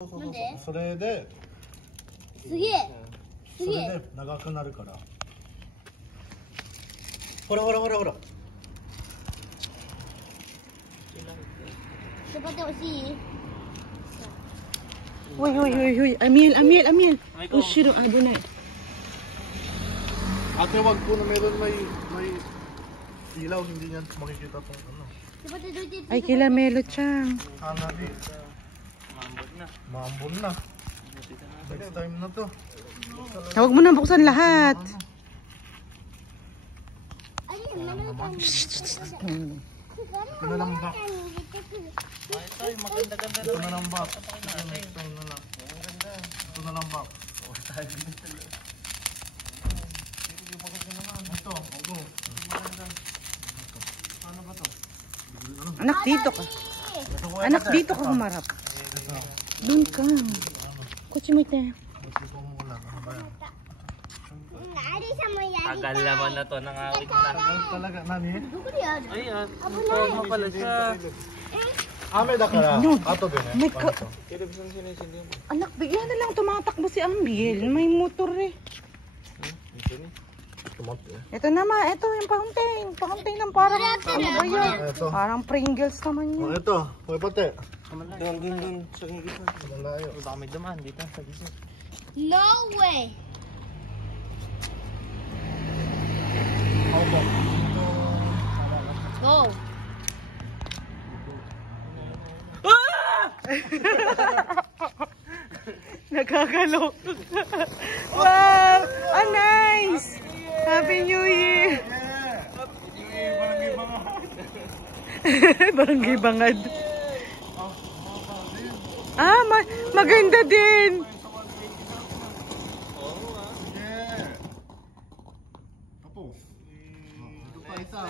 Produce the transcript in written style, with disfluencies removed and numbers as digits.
なんで？それで、すげえ。それで長くなるから。ほらほらほらほら。引っ張ってほしい？ Uy, uy, uy, uy. Amil, Amil, Amil. Oh, shiro, abo na. Ate, wag po na meron may ilaw, hindi niyan makikita tong ano. Ay, kila Melo-chan. Hanabi. Maambon na. Next time na to. Huwag mo nang buksan lahat. Ito na lang box. Ito na lang box. Ito na lang box. Ito. Ano ba to? Anak, dito ka. Anak, dito ka humarap. Doon ka. Kutsi mo ito. Tagal naman na to, nangawit na. Tagal talaga, nani? Ay, ano pala siya. Ame da kara, ato de ne. May ka... Anak, bigyan na lang tumatakbo si Ambil. May motor eh. Ito naman, ito yung fountain. Fountain ng parang, ano ba yun? Ito. Parang Pringles naman Oh, yun. ito. Hoy, pate. Doon, sa gitna. Malayo. Baka may dumaan dito, sa gitna. No way. Go. Nagkakalo. Wow! Ah, nice! Happy New Year! Barangay Bangad. Ah, maganda din. Tapos. Ito pa isa.